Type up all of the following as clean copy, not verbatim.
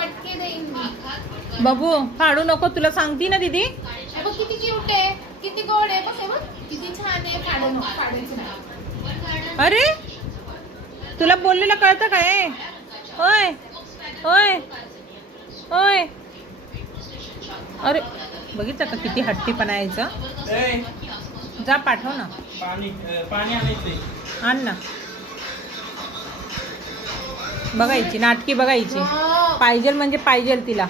फटके देईन मी. बाबू फाडू नको, तुला सांगती ना दीदी. हे बघ किती क्यूट आहे, किती गोड आहे. बघ हे बघ किती छान आहे. काढायचं नाही. अरे तुला बोललेलं कळतं काय? होय होय होय. अरे बघितलं का किती हट्टीपणा यायचं. जा पाठव ना, पाणी आणायचं. आण ना. बघायची नाटकी बघायची. पाहिजेल म्हणजे पाहिजेल तिला,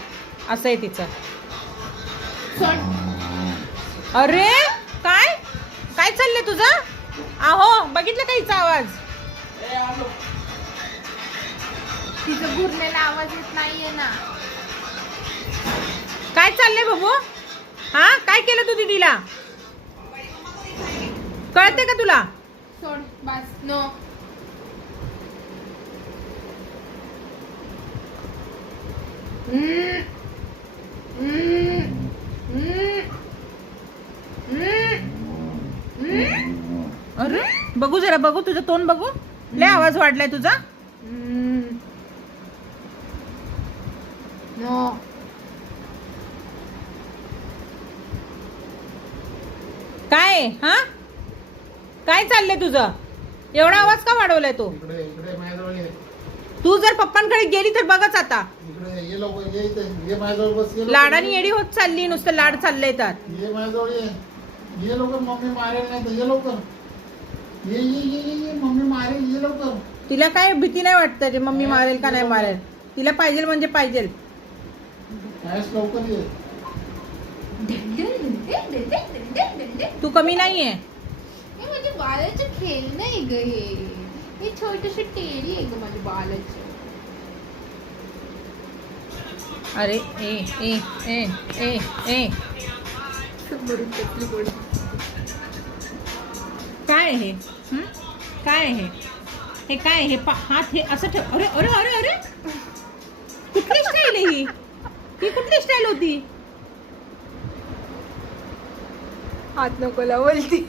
असं आहे तिचं. अरे काय काय चाललंय तुझं? आहो बघितलं का हिचा आवाज? तिचं घुरलेला आवाज येत नाहीये ना. काय चाललंय बाबू? हा काय केलं तू दीदीला? कळते का तुला? सोड बस. नो. अरे बघू जरा, बघू तुझं तोंड बघू. लय आवाज वाढलाय तुझा. नो. काय हा काय चाललंय तुझं? एवढा आवाज का वाढवलाय तू? इकडे माझ्याजवळ ये. तू जर पप्पांकडे गेली तर बघच आता. इकडे ये लवकर, ये इथे. ये माझ्याजवळ बस. ये लवकर. लाडानी येडी होत चालली, नुसतं लाड चाललंय तर. ये माझ्याजवळ ये. ये लवकर, मम्मी मारेल नाही तर. ये लवकर. ये ये ये ये ये, मम्मी मारेल. ये लवकर. तिला काय भीती नाही वाटत रे मम्मी मारेल का नाही मारेल. तिला पाहिजे म्हणजे पाहिजे. कायच लवकर ये. तू कमी नाहीये. हे माझ्या बालाचं खेळ नाही ग. हे छोटंसं टेडी आहे ग माझ्या बालाचं. अरे ए ए ए ए ए काय आहे हं? काय आहे हे? काय आहे? हात हे असं ठेव. अरे अरे अरे अरे कुठली स्टाईल आहे ही? ही कुठली स्टाईल होती? हात नको बोलती.